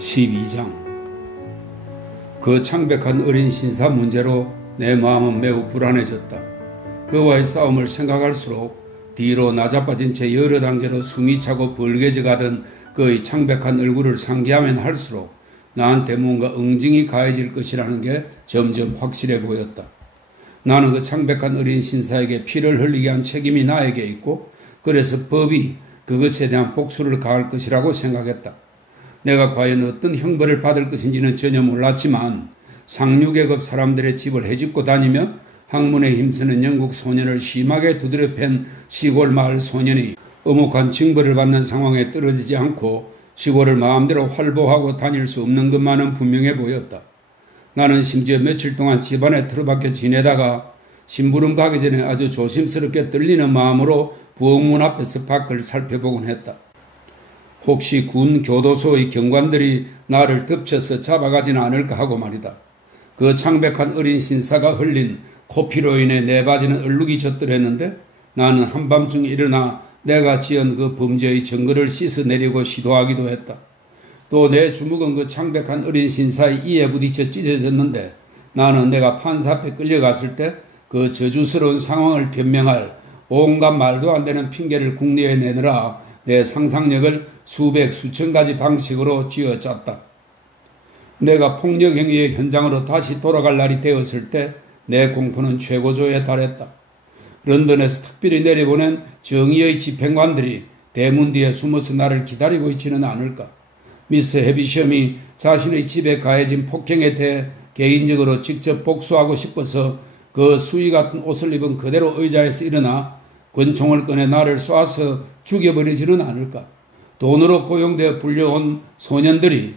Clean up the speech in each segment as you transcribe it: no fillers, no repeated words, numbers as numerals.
12장. 그 창백한 어린 신사 문제로 내 마음은 매우 불안해졌다. 그와의 싸움을 생각할수록 뒤로 낮아빠진 채 여러 단계로 숨이 차고 벌개져 가던 그의 창백한 얼굴을 상기하면 할수록 나한테 뭔가 응징이 가해질 것이라는 게 점점 확실해 보였다. 나는 그 창백한 어린 신사에게 피를 흘리게 한 책임이 나에게 있고, 그래서 법이 그것에 대한 복수를 가할 것이라고 생각했다. 내가 과연 어떤 형벌을 받을 것인지는 전혀 몰랐지만 상류계급 사람들의 집을 헤집고 다니며 학문에 힘쓰는 영국 소년을 심하게 두드려 팬 시골 마을 소년이 엄혹한 징벌을 받는 상황에 떨어지지 않고 시골을 마음대로 활보하고 다닐 수 없는 것만은 분명해 보였다. 나는 심지어 며칠 동안 집안에 틀어박혀 지내다가 심부름 가기 전에 아주 조심스럽게 떨리는 마음으로 부엌문 앞에서 밖을 살펴보곤 했다. 혹시 군 교도소의 경관들이 나를 덮쳐서 잡아가지는 않을까 하고 말이다. 그 창백한 어린 신사가 흘린 코피로 인해 내 바지는 얼룩이 젖더랬는데 나는 한밤중 일어나 내가 지은 그 범죄의 증거를 씻어내려고 시도하기도 했다. 또 내 주먹은 그 창백한 어린 신사의 이에 부딪혀 찢어졌는데 나는 내가 판사 앞에 끌려갔을 때 그 저주스러운 상황을 변명할 온갖 말도 안 되는 핑계를 국내에 내느라 내 상상력을 수백 수천 가지 방식으로 쥐어짰다. 내가 폭력 행위의 현장으로 다시 돌아갈 날이 되었을 때 내 공포는 최고조에 달했다. 런던에서 특별히 내려보낸 정의의 집행관들이 대문 뒤에 숨어서 나를 기다리고 있지는 않을까. 미스 해비셔이 자신의 집에 가해진 폭행에 대해 개인적으로 직접 복수하고 싶어서 그 수의 같은 옷을 입은 그대로 의자에서 일어나 권총을 꺼내 나를 쏴서 죽여버리지는 않을까. 돈으로 고용되어 불려온 소년들이,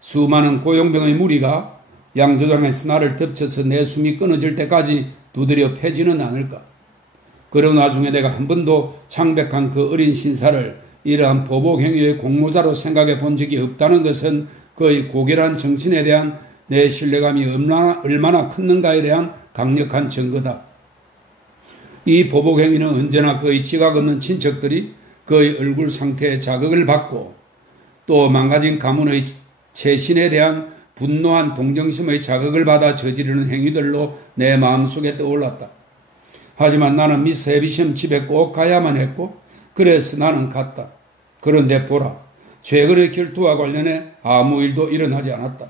수많은 고용병의 무리가 양조장에서 나를 덮쳐서 내 숨이 끊어질 때까지 두드려 패지는 않을까. 그런 와중에 내가 한 번도 창백한 그 어린 신사를 이러한 보복행위의 공모자로 생각해 본 적이 없다는 것은 그의 고결한 정신에 대한 내 신뢰감이 얼마나 컸는가에 대한 강력한 증거다. 이 보복행위는 언제나 그의 지각 없는 친척들이 그의 얼굴 상태에 자극을 받고 또 망가진 가문의 채신에 대한 분노한 동정심의 자극을 받아 저지르는 행위들로 내 마음속에 떠올랐다. 하지만 나는 미스 해비셔 집에 꼭 가야만 했고 그래서 나는 갔다. 그런데 보라, 최근의 결투와 관련해 아무 일도 일어나지 않았다.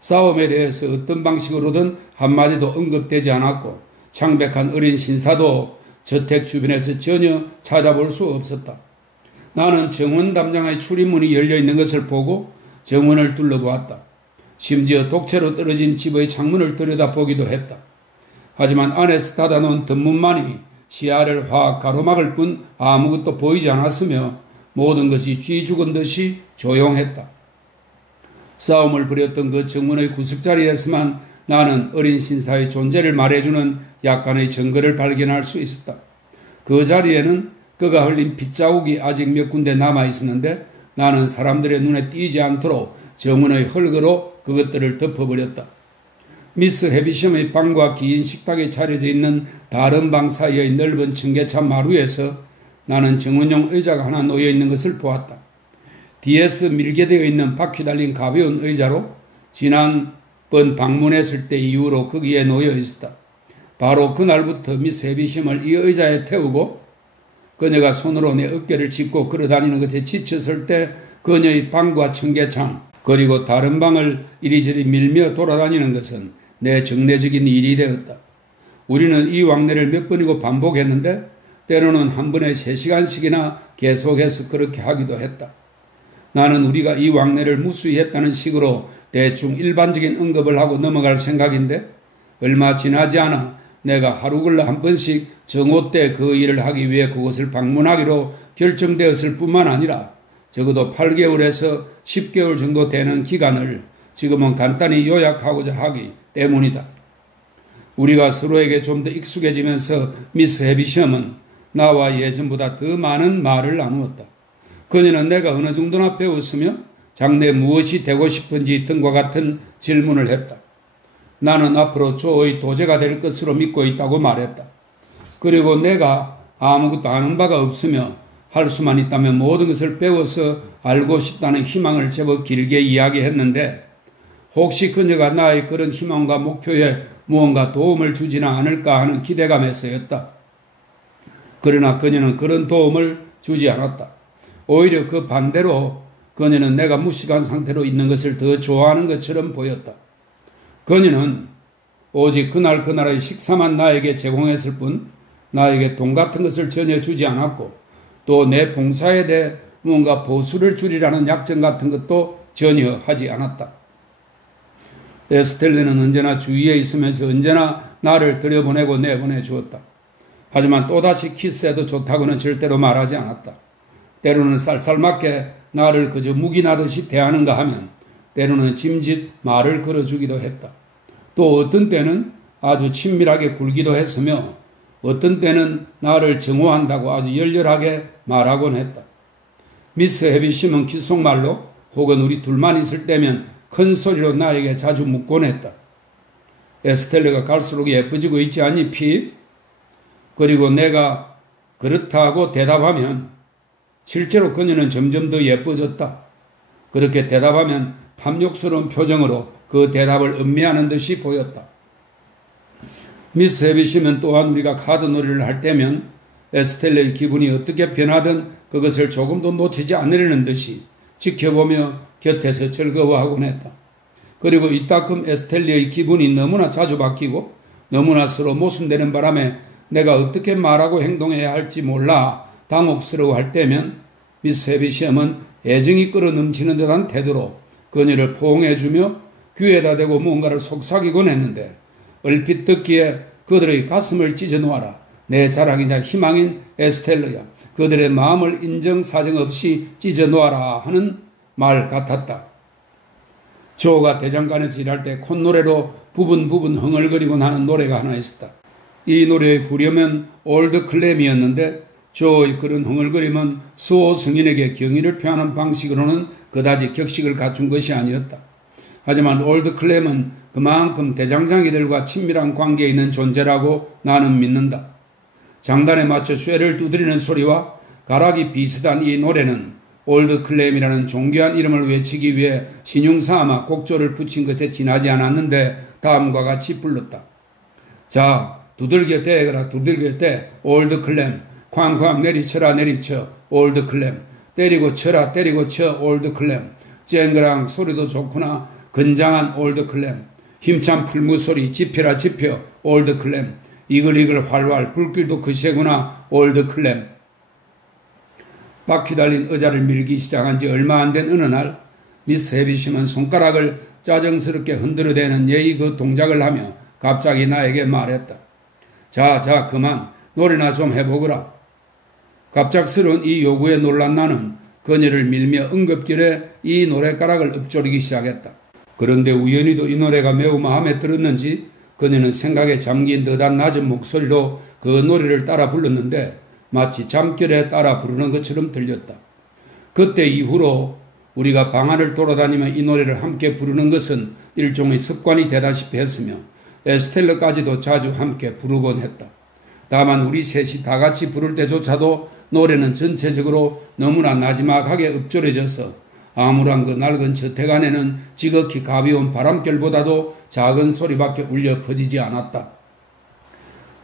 싸움에 대해서 어떤 방식으로든 한마디도 언급되지 않았고 창백한 어린 신사도 저택 주변에서 전혀 찾아볼 수 없었다. 나는 정원 담장의 출입문이 열려있는 것을 보고 정원을 둘러보았다. 심지어 독채로 떨어진 집의 창문을 들여다보기도 했다. 하지만 안에서 닫아놓은 덧문만이 시야를 확 가로막을 뿐 아무것도 보이지 않았으며 모든 것이 쥐 죽은 듯이 조용했다. 싸움을 벌였던 그 정문의 구석자리에서만 나는 어린 신사의 존재를 말해주는 약간의 증거를 발견할 수 있었다. 그 자리에는 그가 흘린 핏자국이 아직 몇 군데 남아있었는데 나는 사람들의 눈에 띄지 않도록 정문의 흙으로 그것들을 덮어버렸다. 미스 해비셔의 방과 긴 식탁에 차려져 있는 다른 방 사이의 넓은 청계천 마루에서 나는 정원용 의자가 하나 놓여있는 것을 보았다. 뒤에서 밀게 되어 있는 바퀴 달린 가벼운 의자로 지난번 방문했을 때 이후로 거기에 놓여 있었다. 바로 그날부터 미스 해비셔을 이 의자에 태우고 그녀가 손으로 내 어깨를 짚고 걸어다니는 것에 지쳤을 때 그녀의 방과 청계창 그리고 다른 방을 이리저리 밀며 돌아다니는 것은 내 정례적인 일이 되었다. 우리는 이 왕래를 몇 번이고 반복했는데 때로는 한 번에 3시간씩이나 계속해서 그렇게 하기도 했다. 나는 우리가 이 왕래를 무수히 했다는 식으로 대충 일반적인 언급을 하고 넘어갈 생각인데 얼마 지나지 않아 내가 하루 걸러 한 번씩 정오 때 그 일을 하기 위해 그곳을 방문하기로 결정되었을 뿐만 아니라 적어도 8개월에서 10개월 정도 되는 기간을 지금은 간단히 요약하고자 하기 때문이다. 우리가 서로에게 좀 더 익숙해지면서 미스 해비셔은 나와 예전보다 더 많은 말을 나누었다. 그녀는 내가 어느 정도나 배웠으며 장래 무엇이 되고 싶은지 등과 같은 질문을 했다. 나는 앞으로 조의 도제가 될 것으로 믿고 있다고 말했다. 그리고 내가 아무것도 아는 바가 없으며 할 수만 있다면 모든 것을 배워서 알고 싶다는 희망을 제법 길게 이야기했는데 혹시 그녀가 나의 그런 희망과 목표에 무언가 도움을 주지는 않을까 하는 기대감에서였다. 그러나 그녀는 그런 도움을 주지 않았다. 오히려 그 반대로 그녀는 내가 무식한 상태로 있는 것을 더 좋아하는 것처럼 보였다. 그녀는 오직 그날의 식사만 나에게 제공했을 뿐 나에게 돈 같은 것을 전혀 주지 않았고 또 내 봉사에 대해 무언가 보수를 주리라는 약정 같은 것도 전혀 하지 않았다. 에스텔레는 언제나 주위에 있으면서 언제나 나를 들여보내고 내보내 주었다. 하지만 또다시 키스해도 좋다고는 절대로 말하지 않았다. 때로는 쌀쌀맞게 나를 그저 묵인하듯이 대하는가 하면 때로는 짐짓 말을 걸어주기도 했다. 또 어떤 때는 아주 친밀하게 굴기도 했으며 어떤 때는 나를 증오한다고 아주 열렬하게 말하곤 했다. 미스 해비심은 귓속말로 혹은 우리 둘만 있을 때면 큰 소리로 나에게 자주 묻곤 했다. 에스텔레가 갈수록 예뻐지고 있지 않니, 피? 그리고 내가 그렇다고 대답하면 실제로 그녀는 점점 더 예뻐졌다. 그렇게 대답하면 탐욕스러운 표정으로 그 대답을 음미하는 듯이 보였다. 미스 해비심은 또한 우리가 카드 놀이를 할 때면 에스텔레의 기분이 어떻게 변하든 그것을 조금도 놓치지 않으려는 듯이 지켜보며 곁에서 즐거워하곤 했다. 그리고 이따금 에스텔레의 기분이 너무나 자주 바뀌고 너무나 서로 모순되는 바람에 내가 어떻게 말하고 행동해야 할지 몰라 당혹스러워할 때면 미스 해비심은 애정이 끌어넘치는 듯한 태도로 그녀를 포옹해주며 귀에다 대고 무언가를 속삭이곤 했는데 얼핏 듣기에 그들의 가슴을 찢어놓아라. 내 자랑이자 희망인 에스텔레야. 그들의 마음을 인정사정 없이 찢어놓아라 하는 말 같았다. 조가 대장간에서 일할 때 콧노래로 부분 흥얼거리곤 하는 노래가 하나 있었다. 이 노래의 후렴은 올드 클램이었는데 조의 그런 흥얼거림은 수호 성인에게 경의를 표하는 방식으로는 그다지 격식을 갖춘 것이 아니었다. 하지만 올드 클램은 그만큼 대장장이들과 친밀한 관계에 있는 존재라고 나는 믿는다. 장단에 맞춰 쇠를 두드리는 소리와 가락이 비슷한 이 노래는 올드 클램이라는 존귀한 이름을 외치기 위해 신용삼아 곡조를 붙인 것에 지나지 않았는데 다음과 같이 불렀다. 자, 두들겨 대거라 두들겨 대 올드 클램 쾅쾅 내리쳐라 내리쳐 올드 클램 때리고 쳐라 때리고 쳐 올드 클램 쨍그랑 소리도 좋구나 건장한 올드 클램 힘찬 풀무소리 지펴라 지펴 올드 클램 이글이글 활활 불길도 그세구나 올드 클램. 바퀴 달린 의자를 밀기 시작한 지 얼마 안 된 어느 날 미스 해비심은 손가락을 짜증스럽게 흔들어대는 예의 그 동작을 하며 갑자기 나에게 말했다. 자 그만 노래나 좀 해보거라. 갑작스러운 이 요구에 놀란 나는 그녀를 밀며 응급길에 이 노랫가락을 읊조리기 시작했다. 그런데 우연히도 이 노래가 매우 마음에 들었는지 그녀는 생각에 잠긴 듯한 낮은 목소리로 그 노래를 따라 불렀는데 마치 잠결에 따라 부르는 것처럼 들렸다. 그때 이후로 우리가 방 안을 돌아다니며 이 노래를 함께 부르는 것은 일종의 습관이 되다시피 했으며 에스텔레까지도 자주 함께 부르곤 했다. 다만 우리 셋이 다 같이 부를 때조차도 노래는 전체적으로 너무나 나지막하게 읊조려져서 아무런 그 낡은 저택 안에는 지극히 가벼운 바람결보다도 작은 소리밖에 울려 퍼지지 않았다.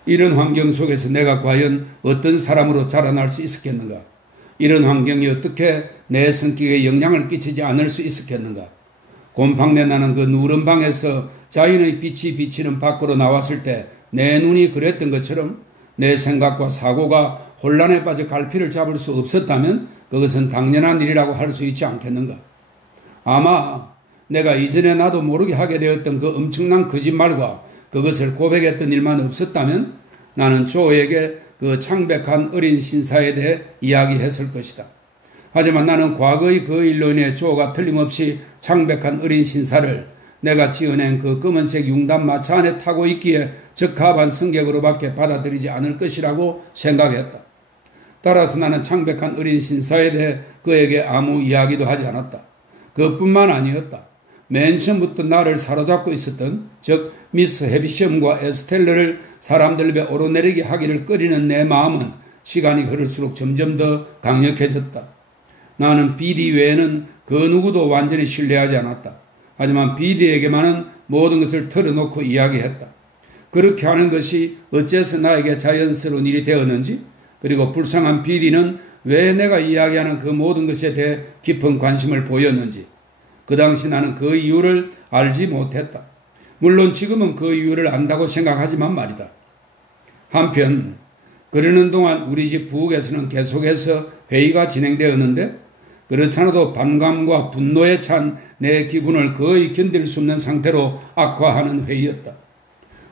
이런 환경 속에서 내가 과연 어떤 사람으로 자라날 수 있었겠는가? 이런 환경이 어떻게 내 성격에 영향을 끼치지 않을 수 있었겠는가? 곰팡내 나는 그 누런 방에서 자연의 빛이 비치는 밖으로 나왔을 때 내 눈이 그랬던 것처럼 내 생각과 사고가 혼란에 빠져 갈피를 잡을 수 없었다면 그것은 당연한 일이라고 할 수 있지 않겠는가? 아마 내가 이전에 나도 모르게 하게 되었던 그 엄청난 거짓말과 그것을 고백했던 일만 없었다면 나는 조에게 그 창백한 어린 신사에 대해 이야기했을 것이다. 하지만 나는 과거의 그 일로 인해 조가 틀림없이 창백한 어린 신사를 내가 지어낸 그 검은색 융단 마차 안에 타고 있기에 적합한 승객으로밖에 받아들이지 않을 것이라고 생각했다. 따라서 나는 창백한 어린 신사에 대해 그에게 아무 이야기도 하지 않았다. 그뿐만 아니었다. 맨 처음부터 나를 사로잡고 있었던 즉 미스 해비심과 에스텔레를 사람들 앞에 오르내리게 하기를 꺼리는 내 마음은 시간이 흐를수록 점점 더 강력해졌다. 나는 비디 외에는 그 누구도 완전히 신뢰하지 않았다. 하지만 비디에게만은 모든 것을 털어놓고 이야기했다. 그렇게 하는 것이 어째서 나에게 자연스러운 일이 되었는지, 그리고 불쌍한 비디는 왜 내가 이야기하는 그 모든 것에 대해 깊은 관심을 보였는지, 그 당시 나는 그 이유를 알지 못했다. 물론 지금은 그 이유를 안다고 생각하지만 말이다. 한편 그러는 동안 우리 집 부엌에서는 계속해서 회의가 진행되었는데, 그렇잖아도 반감과 분노에 찬 내 기분을 거의 견딜 수 없는 상태로 악화하는 회의였다.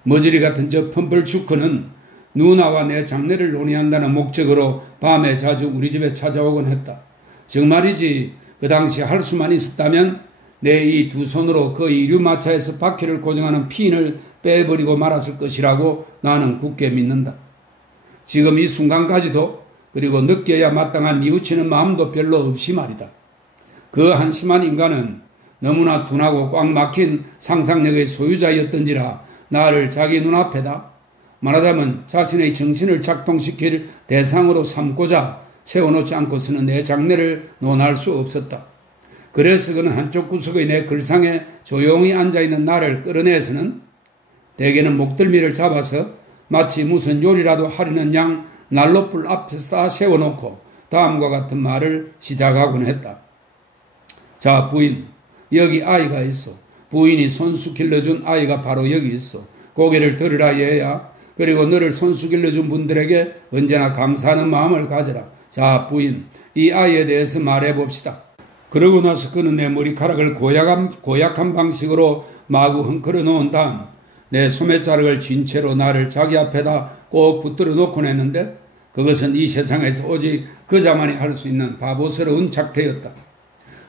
머저리 같은 저 펌플추크는 누나와 내 장래를 논의한다는 목적으로 밤에 자주 우리 집에 찾아오곤 했다. 정말이지 그 당시 할 수만 있었다면 내 이 두 손으로 그 이류마차에서 바퀴를 고정하는 핀을 빼버리고 말았을 것이라고 나는 굳게 믿는다. 지금 이 순간까지도, 그리고 느껴야 마땅한 뉘우치는 마음도 별로 없이 말이다. 그 한심한 인간은 너무나 둔하고 꽉 막힌 상상력의 소유자였던지라 나를 자기 눈앞에다, 말하자면 자신의 정신을 작동시킬 대상으로 삼고자 세워놓지 않고서는 내 장래를 논할 수 없었다. 그래서 그는 한쪽 구석의 내 글상에 조용히 앉아있는 나를 끌어내서는 대개는 목덜미를 잡아서 마치 무슨 요리라도 하려는 양 난로불 앞에서 다 세워놓고 다음과 같은 말을 시작하곤 했다. 자, 부인, 여기 아이가 있어. 부인이 손수 길러준 아이가 바로 여기 있어. 고개를 들으라 얘야. 그리고 너를 손수 길러준 분들에게 언제나 감사하는 마음을 가져라. 자, 부인, 이 아이에 대해서 말해봅시다. 그러고 나서 그는 내 머리카락을 고약한 방식으로 마구 흔들어 놓은 다음 내 소매자락을 쥔 채로 나를 자기 앞에다 꼭 붙들어 놓곤 했는데, 그것은 이 세상에서 오직 그자만이 할 수 있는 바보스러운 작태였다.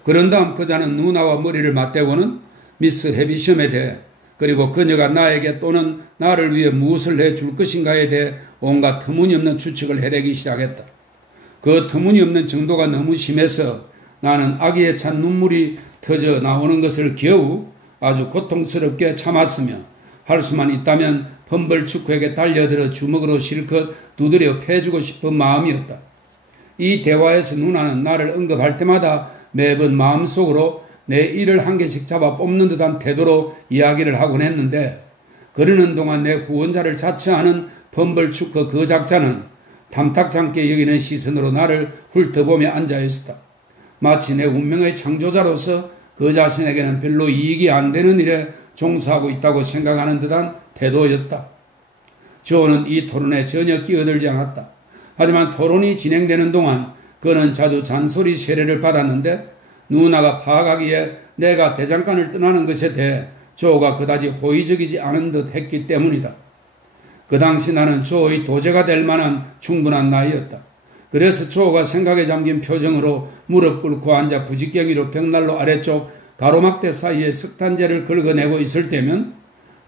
그런 다음 그자는 누나와 머리를 맞대고는 미스 해비섬에 대해, 그리고 그녀가 나에게 또는 나를 위해 무엇을 해줄 것인가에 대해 온갖 터무니없는 추측을 해대기 시작했다. 그 터무니없는 정도가 너무 심해서 나는 아기에 찬 눈물이 터져 나오는 것을 겨우 아주 고통스럽게 참았으며, 할 수만 있다면 펌벌축구에게 달려들어 주먹으로 실컷 두드려 패주고 싶은 마음이었다. 이 대화에서 누나는 나를 언급할 때마다 매번 마음속으로 내 이를 한 개씩 잡아 뽑는 듯한 태도로 이야기를 하곤 했는데, 그러는 동안 내 후원자를 자처하는 펌벌축구 그 작자는 탐탁찮게 여기는 시선으로 나를 훑어보며 앉아있었다. 마치 내 운명의 창조자로서 그 자신에게는 별로 이익이 안 되는 일에 종사하고 있다고 생각하는 듯한 태도였다. 조는 이 토론에 전혀 끼어들지 않았다. 하지만 토론이 진행되는 동안 그는 자주 잔소리 세례를 받았는데, 누나가 파악하기에 내가 대장간을 떠나는 것에 대해 조가 그다지 호의적이지 않은 듯 했기 때문이다. 그 당시 나는 조의 도제가 될 만한 충분한 나이였다. 그래서 조가 생각에 잠긴 표정으로 무릎 꿇고 앉아 부지깽이로 벽난로 아래쪽 가로막대 사이에 석탄재를 긁어내고 있을 때면,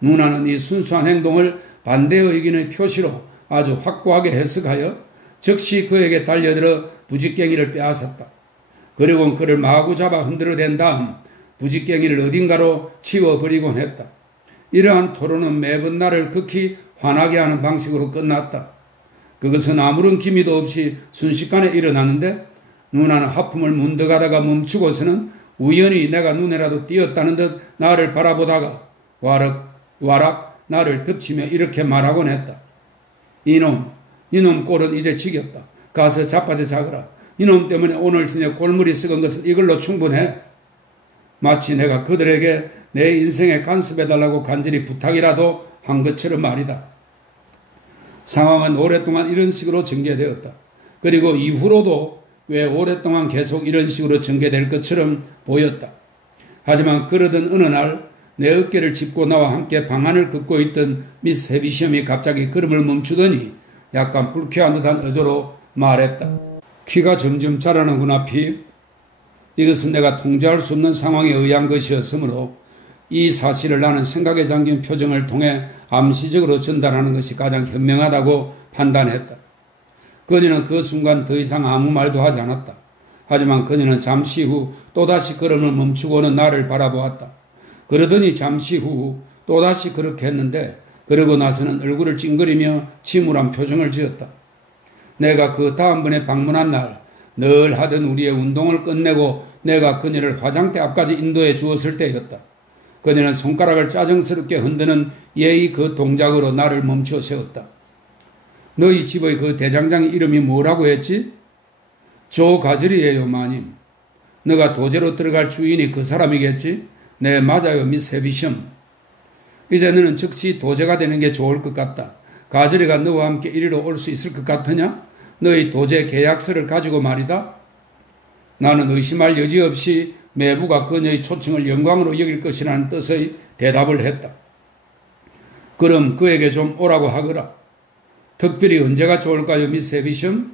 누나는 이 순수한 행동을 반대 의견의 표시로 아주 확고하게 해석하여 즉시 그에게 달려들어 부지깽이를 빼앗았다. 그리고 그를 마구 잡아 흔들어댄 다음 부지깽이를 어딘가로 치워버리곤 했다. 이러한 토론은 매번 나를 극히 화나게 하는 방식으로 끝났다. 그것은 아무런 기미도 없이 순식간에 일어나는데, 누나는 하품을 문득 하다가 멈추고서는 우연히 내가 눈에라도 띄었다는 듯 나를 바라보다가 와락 나를 덮치며 이렇게 말하곤 했다. 이놈 꼴은 이제 지겹다. 가서 자빠져 자거라. 이놈 때문에 오늘 저녁 골물이 썩은 것은 이걸로 충분해. 마치 내가 그들에게 내 인생에 간섭해달라고 간절히 부탁이라도 한 것처럼 말이다. 상황은 오랫동안 이런 식으로 전개되었다. 그리고 이후로도 꽤 오랫동안 계속 이런 식으로 전개될 것처럼 보였다. 하지만 그러던 어느 날 내 어깨를 짚고 나와 함께 방안을 걷고 있던 미스 해비섬이 갑자기 걸음을 멈추더니 약간 불쾌한 듯한 어조로 말했다. 키가 점점 자라는구나, 피. 이것은 내가 통제할 수 없는 상황에 의한 것이었으므로 이 사실을 나는 생각에 잠긴 표정을 통해 암시적으로 전달하는 것이 가장 현명하다고 판단했다. 그녀는 그 순간 더 이상 아무 말도 하지 않았다. 하지만 그녀는 잠시 후 또다시 걸음을 멈추고는 나를 바라보았다. 그러더니 잠시 후 또다시 그렇게 했는데, 그러고 나서는 얼굴을 찡그리며 침울한 표정을 지었다. 내가 그 다음번에 방문한 날 늘 하던 우리의 운동을 끝내고 내가 그녀를 화장대 앞까지 인도해 주었을 때였다. 그녀는 손가락을 짜증스럽게 흔드는 예의 그 동작으로 나를 멈춰 세웠다. 너희 집의 그 대장장이 이름이 뭐라고 했지? 조 가젤이에요, 마님. 너가 도제로 들어갈 주인이 그 사람이겠지? 네, 맞아요, 미스 해비셴. 이제 너는 즉시 도제가 되는 게 좋을 것 같다. 가젤이가 너와 함께 이리로 올 수 있을 것 같으냐? 너희 도제 계약서를 가지고 말이다. 나는 의심할 여지 없이 매부가 그녀의 초청을 영광으로 여길 것이라는 뜻의 대답을 했다. 그럼 그에게 좀 오라고 하거라. 특별히 언제가 좋을까요, 미스 해비셴?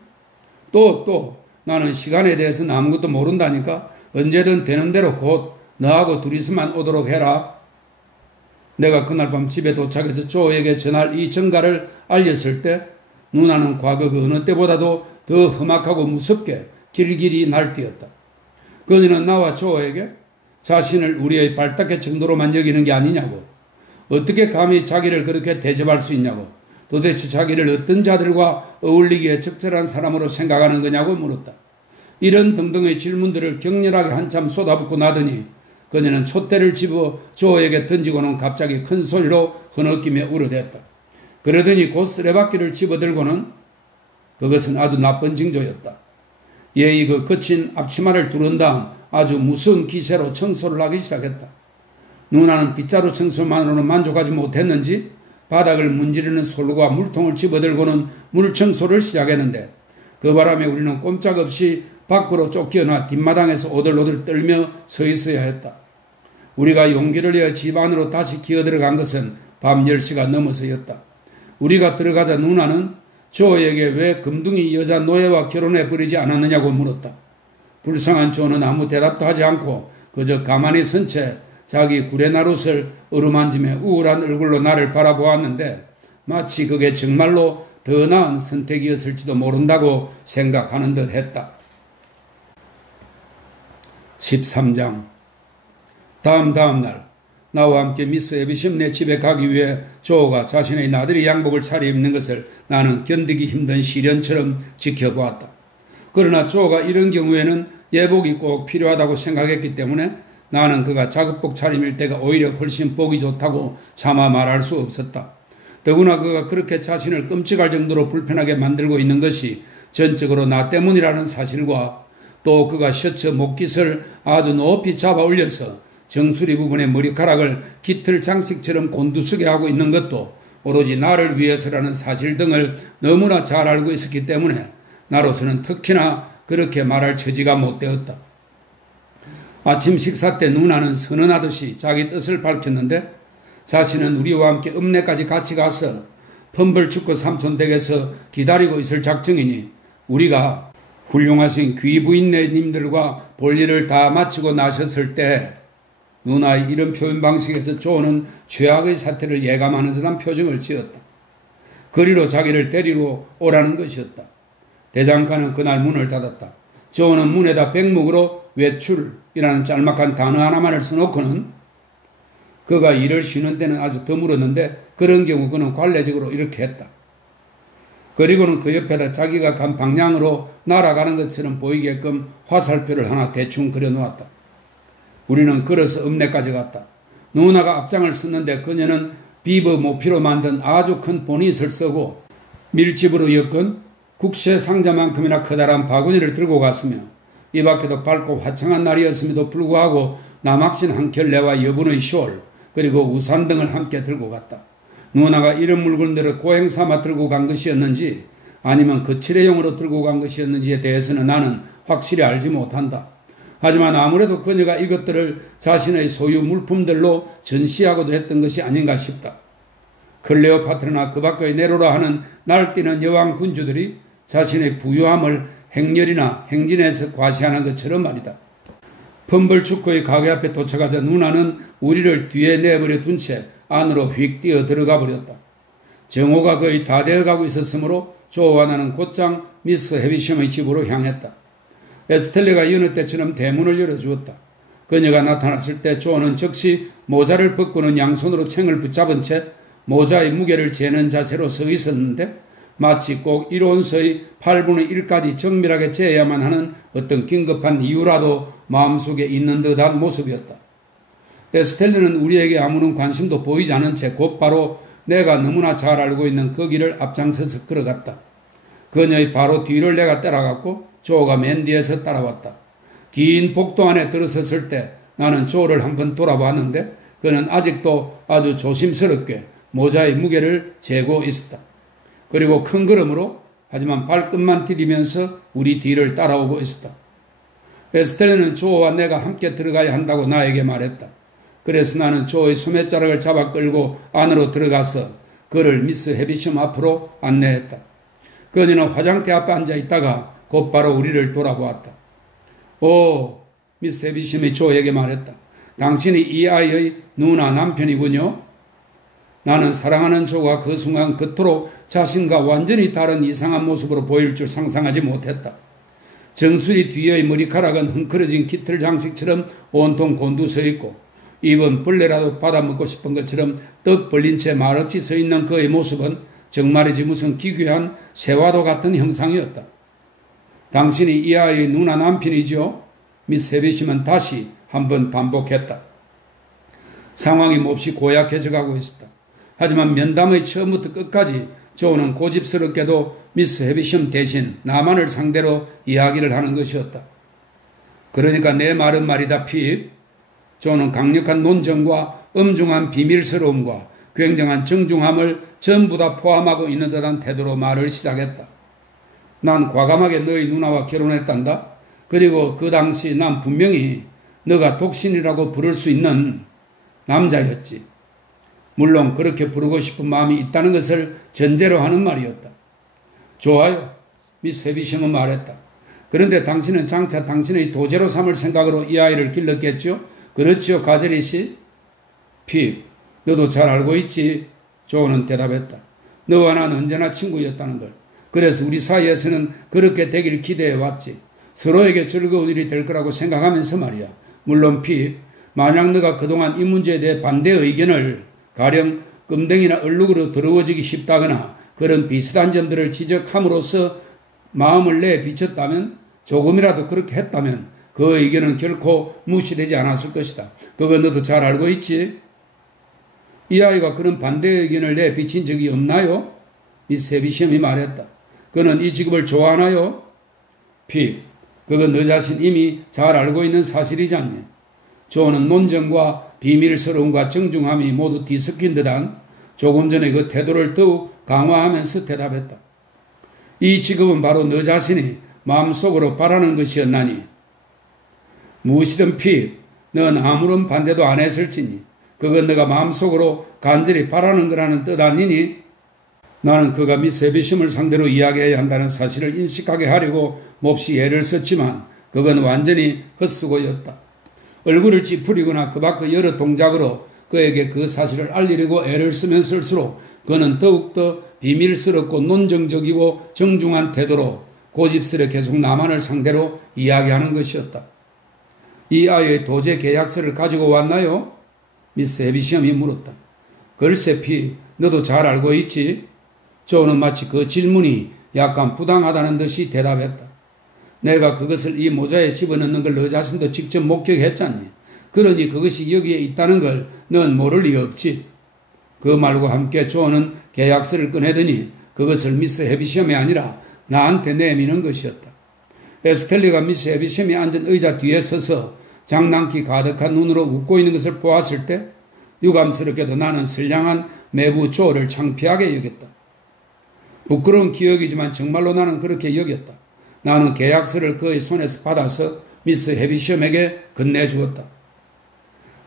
또 나는 시간에 대해서는 아무것도 모른다니까. 언제든 되는 대로 곧 너하고 둘이서만 오도록 해라. 내가 그날 밤 집에 도착해서 조에게 전할 이 전가를 알렸을 때 누나는 과거 그 어느 때보다도 더 험악하고 무섭게 길길이 날뛰었다. 그녀는 나와 조에게 자신을 우리의 발닦개 정도로만 여기는 게 아니냐고, 어떻게 감히 자기를 그렇게 대접할 수 있냐고, 도대체 자기를 어떤 자들과 어울리기에 적절한 사람으로 생각하는 거냐고 물었다. 이런 등등의 질문들을 격렬하게 한참 쏟아붓고 나더니 그녀는 촛대를 집어 조에게 던지고는 갑자기 큰 소리로 흐느끼며 울어댔다. 그러더니 곧 쓰레받기를 집어들고는, 그것은 아주 나쁜 징조였다. 예의 그 거친 앞치마를 두른 다음 아주 무서운 기세로 청소를 하기 시작했다. 누나는 빗자루 청소만으로는 만족하지 못했는지 바닥을 문지르는 솔과 물통을 집어들고는 물 청소를 시작했는데, 그 바람에 우리는 꼼짝없이 밖으로 쫓겨나 뒷마당에서 오들오들 떨며 서 있어야 했다. 우리가 용기를 내어 집 안으로 다시 기어들어간 것은 밤 10시가 넘어서였다. 우리가 들어가자 누나는 조에게 왜 금둥이 여자 노예와 결혼해버리지 않았느냐고 물었다. 불쌍한 조는 아무 대답도 하지 않고 그저 가만히 선 채 자기 구레나룻을 어루만지며 우울한 얼굴로 나를 바라보았는데, 마치 그게 정말로 더 나은 선택이었을지도 모른다고 생각하는 듯 했다. 13장. 다음 날 나와 함께 미스 해비셴네 집에 가기 위해 조가 자신의 나들이 양복을 차려입는 것을 나는 견디기 힘든 시련처럼 지켜보았다. 그러나 조가 이런 경우에는 예복이 꼭 필요하다고 생각했기 때문에 나는 그가 작업복 차림일 때가 오히려 훨씬 보기 좋다고 차마 말할 수 없었다. 더구나 그가 그렇게 자신을 끔찍할 정도로 불편하게 만들고 있는 것이 전적으로 나 때문이라는 사실과, 또 그가 셔츠 목깃을 아주 높이 잡아 올려서 정수리 부분의 머리카락을 깃털 장식처럼 곤두서게 하고 있는 것도 오로지 나를 위해서라는 사실 등을 너무나 잘 알고 있었기 때문에 나로서는 특히나 그렇게 말할 처지가 못 되었다. 아침 식사 때 누나는 선언하듯이 자기 뜻을 밝혔는데, 자신은 우리와 함께 읍내까지 같이 가서 펌벌축구 삼촌 댁에서 기다리고 있을 작정이니 우리가 훌륭하신 귀부인네님들과 볼일을 다 마치고 나셨을 때, 누나의 이런 표현 방식에서 조는 최악의 사태를 예감하는 듯한 표정을 지었다. 그리로 자기를 데리러 오라는 것이었다. 대장간은 그날 문을 닫았다. 조는 문에다 백목으로 외출이라는 짤막한 단어 하나만을 써놓고는, 그가 일을 쉬는 때는 아주 드물었는데 그런 경우 그는 관례적으로 이렇게 했다. 그리고는 그 옆에다 자기가 간 방향으로 날아가는 것처럼 보이게끔 화살표를 하나 대충 그려놓았다. 우리는 걸어서 읍내까지 갔다. 누나가 앞장을 섰는데 그녀는 비버 모피로 만든 아주 큰 보닛을 쓰고 밀집으로 엮은 국쇠 상자만큼이나 커다란 바구니를 들고 갔으며, 이 밖에도 밝고 화창한 날이었음에도 불구하고 남학신 한 켤레와 여분의 숄, 그리고 우산 등을 함께 들고 갔다. 누나가 이런 물건들을 고행 삼아 들고 간 것이었는지 아니면 거칠애용으로 들고 간 것이었는지에 대해서는 나는 확실히 알지 못한다. 하지만 아무래도 그녀가 이것들을 자신의 소유 물품들로 전시하고도 했던 것이 아닌가 싶다. 클레오파트라나 그 밖의 네로라 하는 날뛰는 여왕 군주들이 자신의 부유함을 행렬이나 행진에서 과시하는 것처럼 말이다. 펌벌축구의 가게 앞에 도착하자 누나는 우리를 뒤에 내버려 둔 채 안으로 휙 뛰어 들어가 버렸다. 정오가 거의 다 되어가고 있었으므로 조와 나는 곧장 미스 해비셴의 집으로 향했다. 에스텔레가 여느 때처럼 대문을 열어주었다. 그녀가 나타났을 때 조는 즉시 모자를 벗고는 양손으로 챙을 붙잡은 채 모자의 무게를 재는 자세로 서 있었는데, 마치 꼭 이론서의 8분의 1까지 정밀하게 재야만 하는 어떤 긴급한 이유라도 마음속에 있는 듯한 모습이었다. 에스텔레는 우리에게 아무런 관심도 보이지 않은 채 곧바로 내가 너무나 잘 알고 있는 그 길을 앞장서서 걸어갔다. 그녀의 바로 뒤를 내가 따라갔고 조가 맨 뒤에서 따라왔다. 긴 복도 안에 들어섰을 때 나는 조를 한번 돌아봤는데 그는 아직도 아주 조심스럽게 모자의 무게를 재고 있었다. 그리고 큰 걸음으로 하지만 발끝만 디디면서 우리 뒤를 따라오고 있었다. 에스텔레는 조와 내가 함께 들어가야 한다고 나에게 말했다. 그래서 나는 조의 소매자락을 잡아 끌고 안으로 들어가서 그를 미스 해비섬 앞으로 안내했다. 그녀는 화장대 앞에 앉아 있다가 곧바로 우리를 돌아보았다. 오, 미스 해비섬이 조에게 말했다. 당신이 이 아이의 누나 남편이군요. 나는 사랑하는 조가 그 순간 그토록 자신과 완전히 다른 이상한 모습으로 보일 줄 상상하지 못했다. 정수리 뒤의 머리카락은 흥크러진 깃털 장식처럼 온통 곤두서 있고 입은 벌레라도 받아먹고 싶은 것처럼 떡 벌린 채 말없이 서 있는 그의 모습은 정말이지 무슨 기괴한 새와도 같은 형상이었다. 당신이 이 아이의 누나 남편이죠? 미스 해비심은 다시 한번 반복했다. 상황이 몹시 고약해져 가고 있었다. 하지만 면담의 처음부터 끝까지 조는 고집스럽게도 미스 해비심 대신 나만을 상대로 이야기를 하는 것이었다. 그러니까 내 말은 말이다, 핍. 조는 강력한 논정과 엄중한 비밀스러움과 굉장한 정중함을 전부 다 포함하고 있는 듯한 태도로 말을 시작했다. 난 과감하게 너희 누나와 결혼했단다. 그리고 그 당시 난 분명히 너가 독신이라고 부를 수 있는 남자였지. 물론 그렇게 부르고 싶은 마음이 있다는 것을 전제로 하는 말이었다. 좋아요. 미스 해비심은 말했다. 그런데 당신은 장차 당신의 도제로 삼을 생각으로 이 아이를 길렀겠죠? 그렇지요, 가젤리 씨? 핍, 너도 잘 알고 있지? 조는 대답했다. 너와 나는 언제나 친구였다는 걸. 그래서 우리 사이에서는 그렇게 되길 기대해왔지. 서로에게 즐거운 일이 될 거라고 생각하면서 말이야. 물론 핍, 만약 너가 그동안 이 문제에 대해 반대 의견을 가령 끔댕이나 얼룩으로 더러워지기 쉽다거나 그런 비슷한 점들을 지적함으로써 마음을 내 비쳤다면, 조금이라도 그렇게 했다면 그 의견은 결코 무시되지 않았을 것이다. 그건 너도 잘 알고 있지? 이 아이가 그런 반대 의견을 내 비친 적이 없나요? 미스 해비심이 말했다. 그는 이 직업을 좋아하나요? 핍, 그건 너 자신 이미 잘 알고 있는 사실이지 않니? 조는 논정과 비밀스러움과 정중함이 모두 뒤섞인 듯한 조금 전에 그 태도를 더욱 강화하면서 대답했다. 이 직업은 바로 너 자신이 마음속으로 바라는 것이었나니 무엇이든 핍, 넌 아무런 반대도 안 했을지니 그건 너가 마음속으로 간절히 바라는 거라는 뜻 아니니? 나는 그가 미스 해비심을 상대로 이야기해야 한다는 사실을 인식하게 하려고 몹시 애를 썼지만 그건 완전히 헛수고였다. 얼굴을 찌푸리거나 그 밖의 여러 동작으로 그에게 그 사실을 알리려고 애를 쓰면 쓸수록 그는 더욱더 비밀스럽고 논정적이고 정중한 태도로 고집스레 계속 나만을 상대로 이야기하는 것이었다. 이 아이의 도제 계약서를 가지고 왔나요? 미스 해비시엄이 물었다. 글쎄 피, 너도 잘 알고 있지? 조는 마치 그 질문이 약간 부당하다는 듯이 대답했다. 내가 그것을 이 모자에 집어넣는 걸 너 자신도 직접 목격했잖니. 그러니 그것이 여기에 있다는 걸 넌 모를 리가 없지. 그 말과 함께 조는 계약서를 꺼내더니 그것을 미스 해비시엄이 아니라 나한테 내미는 것이었다. 에스텔리가 미스 해비시엄이 앉은 의자 뒤에 서서 장난기 가득한 눈으로 웃고 있는 것을 보았을 때 유감스럽게도 나는 선량한 매부 조를 창피하게 여겼다. 부끄러운 기억이지만 정말로 나는 그렇게 여겼다. 나는 계약서를 그의 손에서 받아서 미스 해비시엄에게 건네주었다.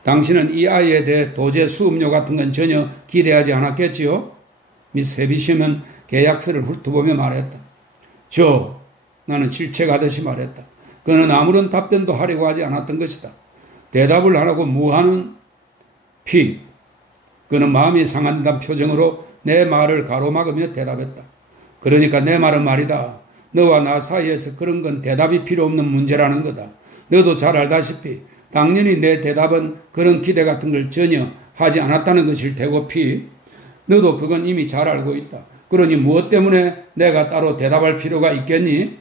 당신은 이 아이에 대해 도제 수업료 같은 건 전혀 기대하지 않았겠지요? 미스 해비시엄은 계약서를 훑어보며 말했다. 나는 질책하듯이 말했다. 그는 아무런 답변도 하려고 하지 않았던 것이다. 대답을 안 하고 무하는 핍. 그는 마음이 상한다는 표정으로 내 말을 가로막으며 대답했다. 그러니까 내 말은 말이다. 너와 나 사이에서 그런 건 대답이 필요 없는 문제라는 거다. 너도 잘 알다시피 당연히 내 대답은 그런 기대 같은 걸 전혀 하지 않았다는 것일 테고 피. 너도 그건 이미 잘 알고 있다. 그러니 무엇 때문에 내가 따로 대답할 필요가 있겠니?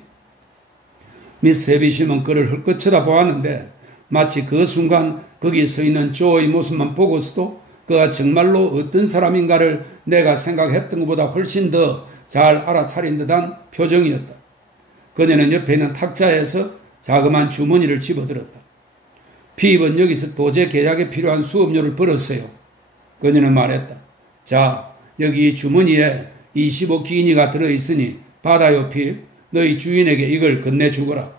미스 해비심은 그를 헐끗 쳐다보았는데 마치 그 순간 거기 서 있는 조의 모습만 보고서도 그가 정말로 어떤 사람인가를 내가 생각했던 것보다 훨씬 더 잘 알아차린 듯한 표정이었다. 그녀는 옆에 있는 탁자에서 자그마한 주머니를 집어들었다. 피입은 여기서 도제 계약에 필요한 수업료를 벌었어요. 그녀는 말했다. 자, 여기 이 주머니에 25기니가 들어있으니 받아요, 피입. 너희 주인에게 이걸 건네주거라.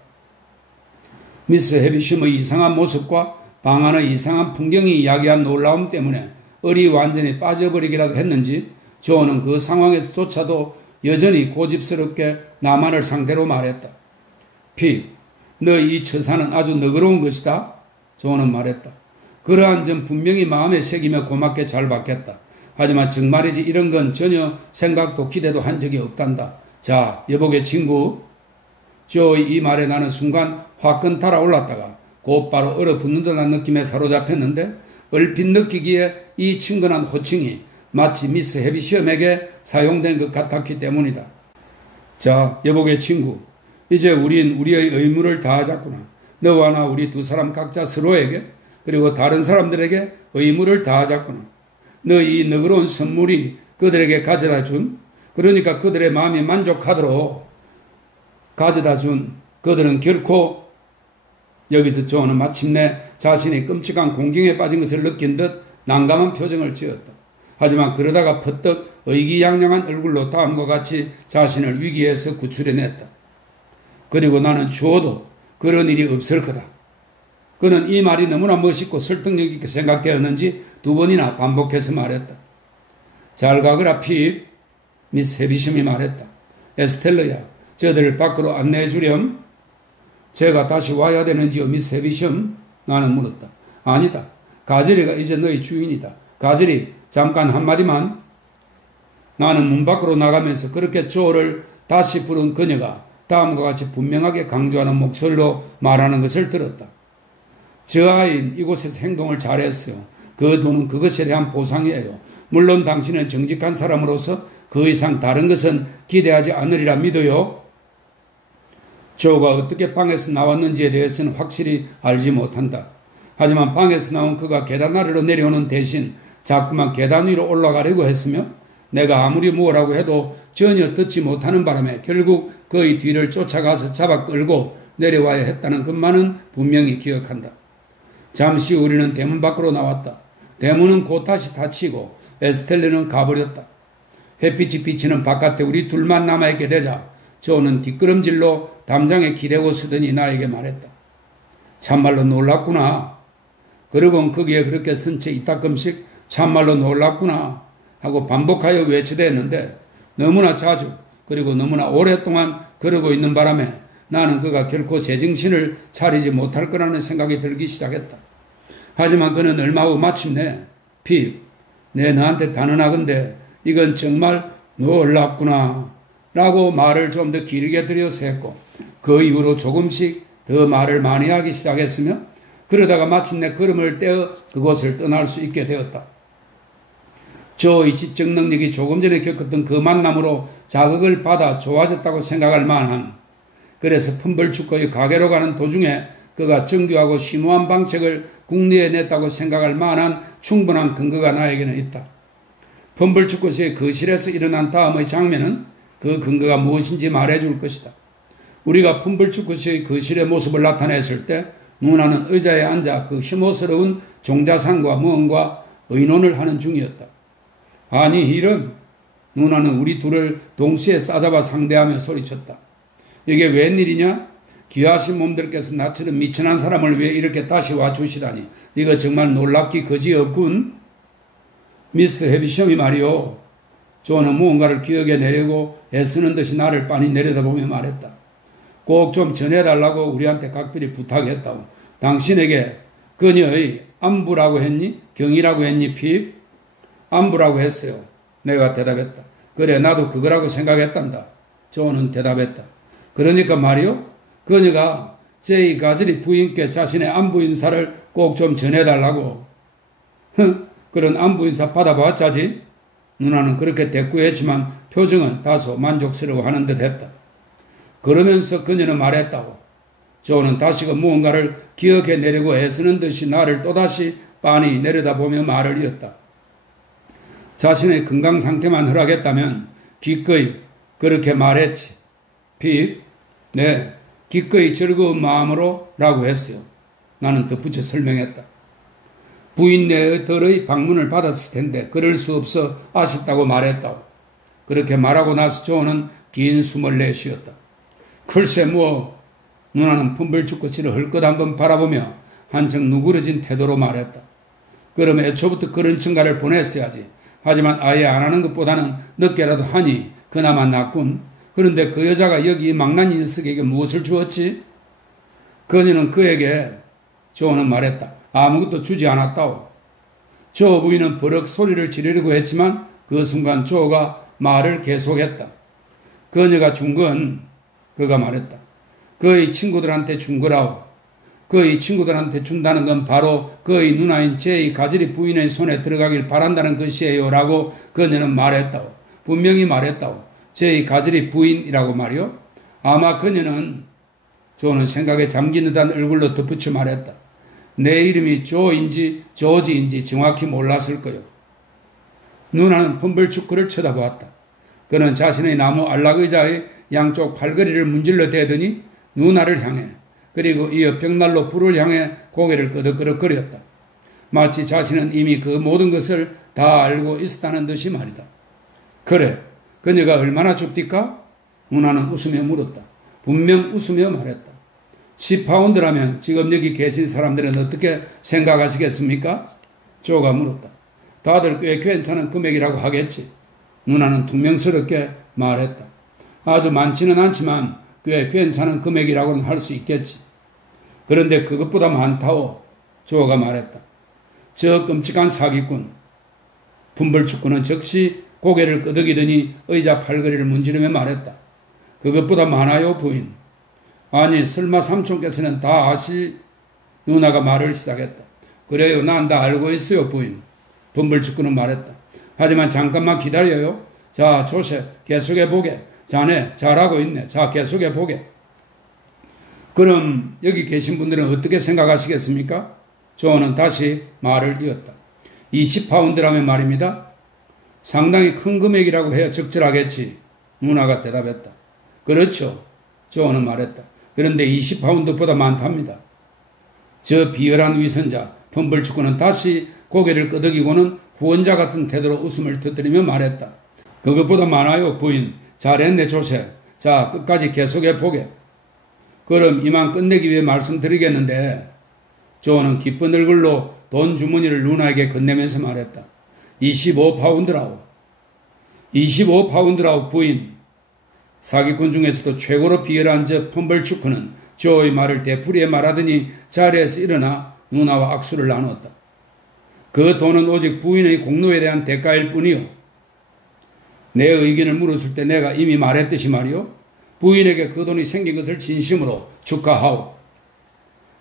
미스 해비심의 이상한 모습과 방 안의 이상한 풍경이 야기한 놀라움 때문에 얼이 완전히 빠져버리기라도 했는지 조는 그 상황에서조차도 여전히 고집스럽게 나만을 상대로 말했다. 피, 너 이 처사는 아주 너그러운 것이다. 조는 말했다. 그러한 점 분명히 마음에 새기며 고맙게 잘 받겠다. 하지만 정말이지 이런 건 전혀 생각도 기대도 한 적이 없단다. 자, 여보게 친구. 조의 이 말에 나는 순간 화끈 달아올랐다가 곧바로 얼어붙는 듯한 느낌에 사로잡혔는데 얼핏 느끼기에 이 친근한 호칭이 마치 미스 해비시엄에게 사용된 것 같았기 때문이다. 자, 여보게 친구. 이제 우린 우리의 의무를 다하자꾸나. 너와 나 우리 두 사람 각자 서로에게 그리고 다른 사람들에게 의무를 다하자꾸나. 너 이 너그러운 선물이 그들에게 가져다 준 그러니까 그들의 마음이 만족하도록 가져다 준 그들은 결코 여기서 조는 마침내 자신이 끔찍한 공경에 빠진 것을 느낀 듯 난감한 표정을 지었다. 하지만 그러다가 퍼뜩 의기양양한 얼굴로 다음과 같이 자신을 위기에서 구출해냈다. 그리고 나는 죽어도 그런 일이 없을 거다. 그는 이 말이 너무나 멋있고 설득력 있게 생각되었는지 두 번이나 반복해서 말했다. 잘 가거라 핍. 미스 해비심이 말했다. 에스텔러야, 저들을 밖으로 안내해 주렴. 제가 다시 와야 되는지요, 미스 해비심? 나는 물었다. 아니다. 가젤이가 이제 너희 주인이다. 가젤이, 잠깐 한마디만. 나는 문 밖으로 나가면서 그렇게 조를 다시 부른 그녀가 다음과 같이 분명하게 강조하는 목소리로 말하는 것을 들었다. 저 아이는 이곳에서 행동을 잘했어요. 그 돈은 그것에 대한 보상이에요. 물론 당신은 정직한 사람으로서 그 이상 다른 것은 기대하지 않으리라 믿어요. 조가 어떻게 방에서 나왔는지에 대해서는 확실히 알지 못한다. 하지만 방에서 나온 그가 계단 아래로 내려오는 대신 자꾸만 계단 위로 올라가려고 했으며 내가 아무리 뭐라고 해도 전혀 듣지 못하는 바람에 결국 그의 뒤를 쫓아가서 잡아 끌고 내려와야 했다는 것만은 분명히 기억한다. 잠시 후 우리는 대문 밖으로 나왔다. 대문은 곧 다시 닫히고 에스텔레는 가버렸다. 햇빛이 비치는 바깥에 우리 둘만 남아있게 되자 조는 뒷걸음질로 담장에 기대고 서더니 나에게 말했다. 참말로 놀랍구나. 그러곤 거기에 그렇게 선 채 이따금씩 참말로 놀랍구나 하고 반복하여 외쳐댔는데 너무나 자주 그리고 너무나 오랫동안 그러고 있는 바람에 나는 그가 결코 제정신을 차리지 못할 거라는 생각이 들기 시작했다. 하지만 그는 얼마 후 마침내 핍, 내 너한테 단언하건대 이건 정말 놀랍구나 라고 말을 좀 더 길게 들여서 했고 그 이후로 조금씩 더 말을 많이 하기 시작했으며 그러다가 마침내 걸음을 떼어 그곳을 떠날 수 있게 되었다. 조의 지적 능력이 조금 전에 겪었던 그 만남으로 자극을 받아 좋아졌다고 생각할 만한 그래서 펌벌축구의 가게로 가는 도중에 그가 정교하고 심오한 방책을 국내에 냈다고 생각할 만한 충분한 근거가 나에게는 있다. 펌벌축구의 거실에서 일어난 다음의 장면은 그 근거가 무엇인지 말해줄 것이다. 우리가 펌벌축구의 거실의 모습을 나타냈을 때 누나는 의자에 앉아 그 혐오스러운 종자상과 무언가 의논을 하는 중이었다. 아니 이런 누나는 우리 둘을 동시에 싸잡아 상대하며 소리쳤다. 이게 웬일이냐? 귀하신 몸들께서 나처럼 미천한 사람을 위해 이렇게 다시 와주시다니 이거 정말 놀랍기 거지없군. 미스 해비셔이 말이오. 조는 무언가를 기억에 내려고 애쓰는 듯이 나를 빤히 내려다보며 말했다. 꼭 좀 전해달라고 우리한테 각별히 부탁했다고. 당신에게 그녀의 안부라고 했니? 경이라고 했니? 핍? 안부라고 했어요. 내가 대답했다. 그래 나도 그거라고 생각했단다. 조는 대답했다. 그러니까 말이요. 그녀가 제이 가즈리 부인께 자신의 안부 인사를 꼭 좀 전해달라고. 그런 안부 인사 받아봤자지? 누나는 그렇게 대꾸했지만 표정은 다소 만족스러워하는 듯 했다. 그러면서 그녀는 말했다고. 조는 다시금 무언가를 기억해내려고 애쓰는 듯이 나를 또다시 빤히 내려다보며 말을 이었다. 자신의 건강 상태만 허락했다면 기꺼이 그렇게 말했지. 핍, 네, 기꺼이 즐거운 마음으로 라고 했어요. 나는 덧붙여 설명했다. 부인네들의 방문을 받았을 텐데 그럴 수 없어 아쉽다고 말했다고. 그렇게 말하고 나서 조는 긴 숨을 내쉬었다. 글쎄 누나는 품벌죽꽃이를 헐끗 한번 바라보며 한층 누그러진 태도로 말했다. 그럼 애초부터 그런 청가를 보냈어야지. 하지만 아예 안 하는 것보다는 늦게라도 하니 그나마 낫군. 그런데 그 여자가 여기 망나니 녀석에게 무엇을 주었지? 그녀는 그에게 조는 말했다. 아무것도 주지 않았다오. 조 부인은 버럭 소리를 지르려고 했지만 그 순간 조가 말을 계속했다. 그녀가 준 건 그가 말했다. 그의 친구들한테 준 거라오. 그의 친구들한테 준다는 건 바로 그의 누나인 제이 가지리 부인의 손에 들어가길 바란다는 것이에요 라고 그녀는 말했다오. 분명히 말했다오. 제이 가지리 부인이라고 말이요. 아마 그녀는 조는 생각에 잠긴 듯한 얼굴로 덧붙여 말했다. 내 이름이 조인지 조지인지 정확히 몰랐을 거요. 누나는 펌벌축구를 쳐다보았다. 그는 자신의 나무 안락의자의 양쪽 팔걸이를 문질러 대더니 누나를 향해 그리고 이어 벽난로 불을 향해 고개를 끄덕끄덕거렸다. 마치 자신은 이미 그 모든 것을 다 알고 있었다는 듯이 말이다. 그래, 그녀가 얼마나 줍디까? 누나는 웃으며 물었다. 분명 웃으며 말했다. 10파운드라면 지금 여기 계신 사람들은 어떻게 생각하시겠습니까? 조가 물었다. 다들 꽤 괜찮은 금액이라고 하겠지. 누나는 퉁명스럽게 말했다. 아주 많지는 않지만 꽤 괜찮은 금액이라고는 할 수 있겠지. 그런데 그것보다 많다오. 조가 말했다. 저 끔찍한 사기꾼. 품벌축구는 즉시 고개를 끄덕이더니 의자 팔걸이를 문지르며 말했다. 그것보다 많아요, 부인. 아니, 설마 삼촌께서는 다 아실? 누나가 말을 시작했다. 그래요, 난 다 알고 있어요, 부인. 품벌축구는 말했다. 하지만 잠깐만 기다려요. 자, 조셉, 계속해보게. 자네, 잘하고 있네. 자, 계속해보게. 그럼 여기 계신 분들은 어떻게 생각하시겠습니까? 조는 다시 말을 이었다. 20파운드라면 말입니다. 상당히 큰 금액이라고 해야 적절하겠지. 누나가 대답했다. 그렇죠. 조는 말했다. 그런데 20파운드보다 많답니다. 저 비열한 위선자, 펌벌축구는 다시 고개를 끄덕이고는 후원자 같은 태도로 웃음을 터뜨리며 말했다. 그것보다 많아요, 부인. 잘했네, 조셉. 자, 끝까지 계속해보게. 그럼 이만 끝내기 위해 말씀드리겠는데 조는 기쁜 얼굴로 돈 주머니를 누나에게 건네면서 말했다. 25파운드라고. 25파운드라고, 부인. 사기꾼 중에서도 최고로 비열한 저 펌벌축구는 조의 말을 되풀이해 말하더니 자리에서 일어나 누나와 악수를 나누었다. 그 돈은 오직 부인의 공로에 대한 대가일 뿐이요. 내 의견을 물었을 때 내가 이미 말했듯이 말이요. 부인에게 그 돈이 생긴 것을 진심으로 축하하오.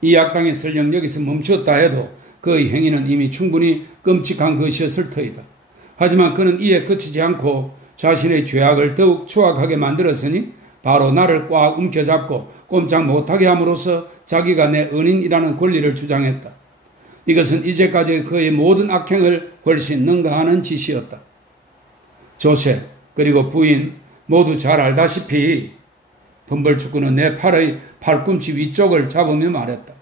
이 악당이 설령 여기서 멈췄다 해도 그의 행위는 이미 충분히 끔찍한 것이었을 터이다. 하지만 그는 이에 그치지 않고 자신의 죄악을 더욱 추악하게 만들었으니 바로 나를 꽉 움켜잡고 꼼짝 못하게 함으로써 자기가 내 은인이라는 권리를 주장했다. 이것은 이제까지 그의 모든 악행을 훨씬 능가하는 짓이었다. 조셉 그리고 부인 모두 잘 알다시피 펌벌축구는 내 팔의 팔꿈치 위쪽을 잡으며 말했다.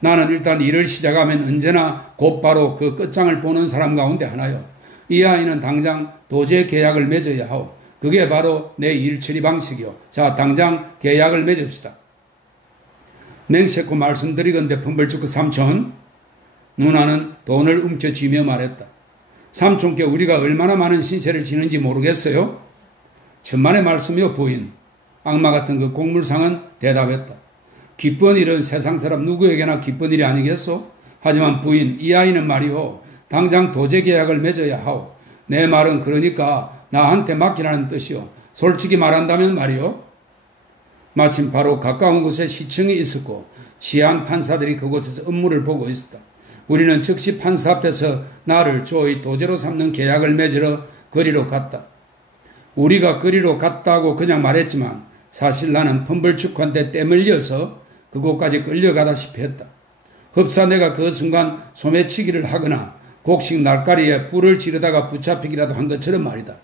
나는 일단 일을 시작하면 언제나 곧바로 그 끝장을 보는 사람 가운데 하나요. 이 아이는 당장 도제 계약을 맺어야 하오. 그게 바로 내 일 처리 방식이요. 자, 당장 계약을 맺읍시다. 맹세코 말씀드리건대 펌벌축구 삼촌, 누나는 돈을 움켜쥐며 말했다. 삼촌께 우리가 얼마나 많은 신세를 지는지 모르겠어요? 천만의 말씀이요, 부인. 악마 같은 그 곡물상은 대답했다. 기쁜 일은 세상 사람 누구에게나 기쁜 일이 아니겠소? 하지만 부인, 이 아이는 말이요. 당장 도제 계약을 맺어야 하오. 내 말은 그러니까 나한테 맡기라는 뜻이요. 솔직히 말한다면 말이요. 마침 바로 가까운 곳에 시청이 있었고 치안 판사들이 그곳에서 업무를 보고 있었다. 우리는 즉시 판사 앞에서 나를 조의 도제로 삼는 계약을 맺으러 거리로 갔다. 우리가 거리로 갔다고 그냥 말했지만 사실 나는 펌벌축한테 떼밀려서 그곳까지 끌려가다시피 했다. 흡사 내가 그 순간 소매치기를 하거나 곡식 날가리에 불을 지르다가 붙잡히기라도 한 것처럼 말이다.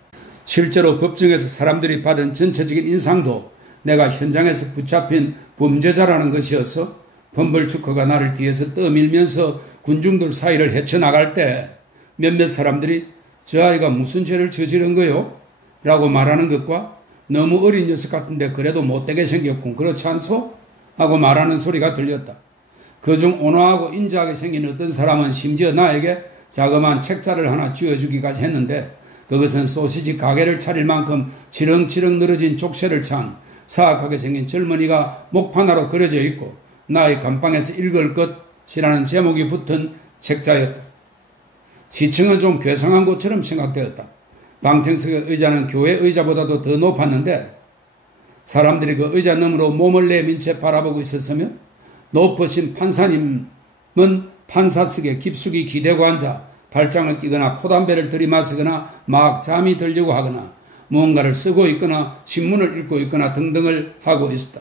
실제로 법정에서 사람들이 받은 전체적인 인상도 내가 현장에서 붙잡힌 범죄자라는 것이어서 펌벌축커가 나를 뒤에서 떠밀면서 군중들 사이를 헤쳐나갈 때 몇몇 사람들이 저 아이가 무슨 죄를 저지른 거요? 라고 말하는 것과 너무 어린 녀석 같은데 그래도 못되게 생겼군 그렇지 않소? 하고 말하는 소리가 들렸다. 그중 온화하고 인자하게 생긴 어떤 사람은 심지어 나에게 자그마한 책자를 하나 쥐어주기까지 했는데 그것은 소시지 가게를 차릴 만큼 지렁지렁 늘어진 족쇄를 찬 사악하게 생긴 젊은이가 목판화로 그려져 있고 나의 감방에서 읽을 것이라는 제목이 붙은 책자였다. 시층은 좀 괴상한 곳처럼 생각되었다. 방청석의 의자는 교회 의자보다도 더 높았는데 사람들이 그 의자 너머로 몸을 내민 채 바라보고 있었으며 높으신 판사님은 판사석에 깊숙이 기대고 앉아 발장을 끼거나 코담배를 들이마시거나 막 잠이 들려고 하거나 무언가를 쓰고 있거나 신문을 읽고 있거나 등등을 하고 있었다.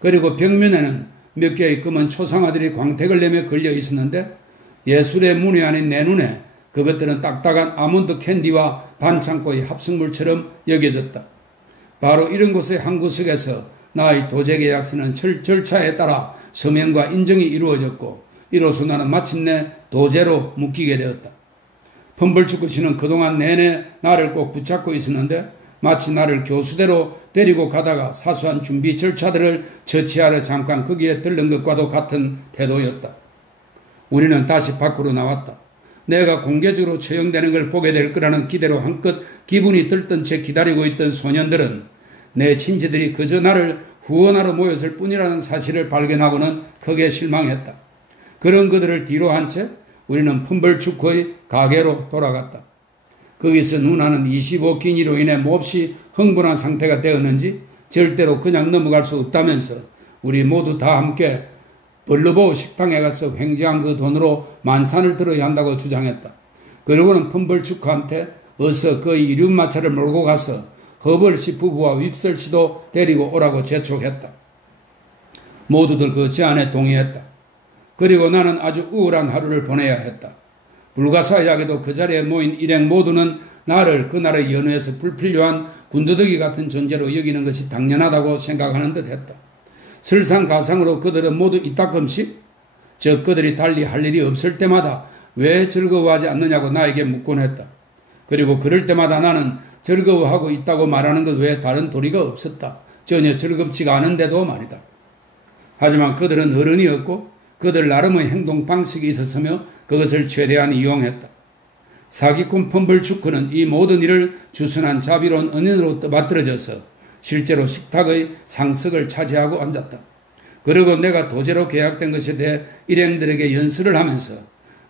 그리고 벽면에는 몇 개의 검은 초상화들이 광택을 내며 걸려 있었는데 예술의 문이 아닌 내 눈에 그것들은 딱딱한 아몬드 캔디와 반창고의 합성물처럼 여겨졌다. 바로 이런 곳의 한 구석에서 나의 도제계약서는 절차에 따라 서명과 인정이 이루어졌고 이로써 나는 마침내 도제로 묶이게 되었다. 펌벌축구 씨는 그동안 내내 나를 꼭 붙잡고 있었는데 마치 나를 교수대로 데리고 가다가 사소한 준비 절차들을 처치하러 잠깐 거기에 들른 것과도 같은 태도였다. 우리는 다시 밖으로 나왔다. 내가 공개적으로 처형되는 걸 보게 될 거라는 기대로 한껏 기분이 들뜬 채 기다리고 있던 소년들은 내 친지들이 그저 나를 후원하러 모였을 뿐이라는 사실을 발견하고는 크게 실망했다. 그런 그들을 뒤로 한 채 우리는 펌벌축구의 가게로 돌아갔다. 거기서 누나는 25끼니로 인해 몹시 흥분한 상태가 되었는지 절대로 그냥 넘어갈 수 없다면서 우리 모두 다 함께 벌르보 식당에 가서 횡재한 그 돈으로 만찬을 들어야 한다고 주장했다. 그리고는 펌벌축구한테 어서 그 이륜마차를 몰고 가서 허벌씨 부부와 윕설씨도 데리고 오라고 재촉했다. 모두들 그 제안에 동의했다. 그리고 나는 아주 우울한 하루를 보내야 했다. 불가사의하게도 그 자리에 모인 일행 모두는 나를 그 나라의 연회에서 불필요한 군더더기 같은 존재로 여기는 것이 당연하다고 생각하는 듯 했다. 설상가상으로 그들은 모두 이따금씩 그들이 달리 할 일이 없을 때마다 왜 즐거워하지 않느냐고 나에게 묻곤 했다. 그리고 그럴 때마다 나는 즐거워하고 있다고 말하는 것 외에 다른 도리가 없었다. 전혀 즐겁지가 않은데도 말이다. 하지만 그들은 어른이었고 그들 나름의 행동 방식이 있었으며 그것을 최대한 이용했다. 사기꾼 펌벌축구는 이 모든 일을 주순한 자비로운 은인으로 떠받들어져서 실제로 식탁의 상석을 차지하고 앉았다. 그리고 내가 도제로 계약된 것에 대해 일행들에게 연설을 하면서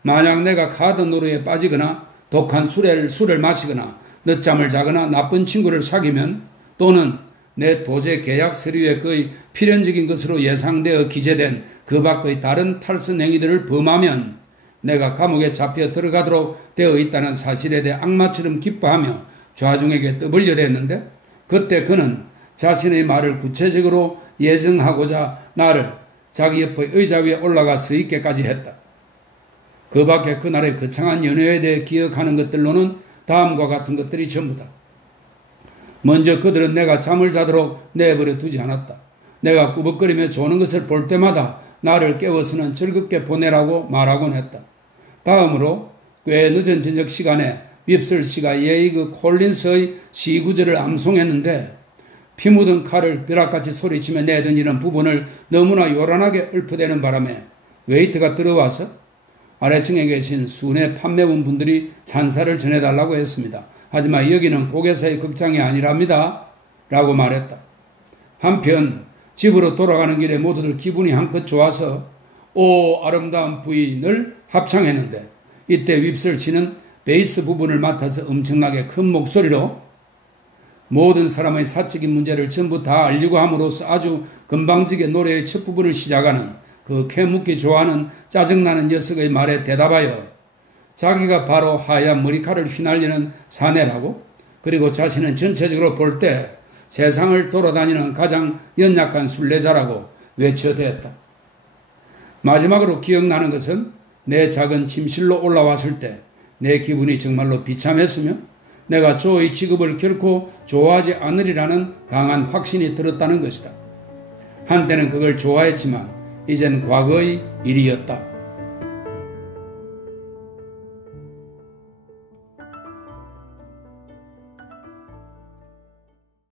만약 내가 카드 노루에 빠지거나 독한 술을 마시거나 늦잠을 자거나 나쁜 친구를 사귀면 또는 내 도제 계약 서류에 거의 필연적인 것으로 예상되어 기재된 그 밖의 다른 탈선 행위들을 범하면 내가 감옥에 잡혀 들어가도록 되어 있다는 사실에 대해 악마처럼 기뻐하며 좌중에게 떠벌려댔는데 그때 그는 자신의 말을 구체적으로 예정하고자 나를 자기 옆의 의자 위에 올라가 서 있게까지 했다. 그 밖에 그날의 거창한 연회에 대해 기억하는 것들로는 다음과 같은 것들이 전부다. 먼저 그들은 내가 잠을 자도록 내버려 두지 않았다. 내가 꾸벅거리며 조는 것을 볼 때마다 나를 깨워서는 즐겁게 보내라고 말하곤 했다. 다음으로 꽤 늦은 저녁 시간에 윕슬 씨가 예이그 콜린스의 시구절을 암송했는데 피 묻은 칼을 벼락같이 소리치며 내던지는 부분을 너무나 요란하게 읊어대는 바람에 웨이트가 들어와서 아래층에 계신 순회 판매원 분들이 찬사를 전해달라고 했습니다. 하지만 여기는 고개사의 극장이 아니랍니다. 라고 말했다. 한편 집으로 돌아가는 길에 모두들 기분이 한껏 좋아서 오 아름다운 부인을 합창했는데 이때 윕슬 씨는 베이스 부분을 맡아서 엄청나게 큰 목소리로 모든 사람의 사적인 문제를 전부 다 알리고 함으로써 아주 건방지게 노래의 첫 부분을 시작하는 그 캐묻기 좋아하는 짜증나는 녀석의 말에 대답하여 자기가 바로 하얀 머리카락을 휘날리는 사내라고, 그리고 자신은 전체적으로 볼 때 세상을 돌아다니는 가장 연약한 순례자라고 외쳐대었다. 마지막으로 기억나는 것은 내 작은 침실로 올라왔을 때 내 기분이 정말로 비참했으며 내가 조의 직업을 결코 좋아하지 않으리라는 강한 확신이 들었다는 것이다. 한때는 그걸 좋아했지만 이젠 과거의 일이었다.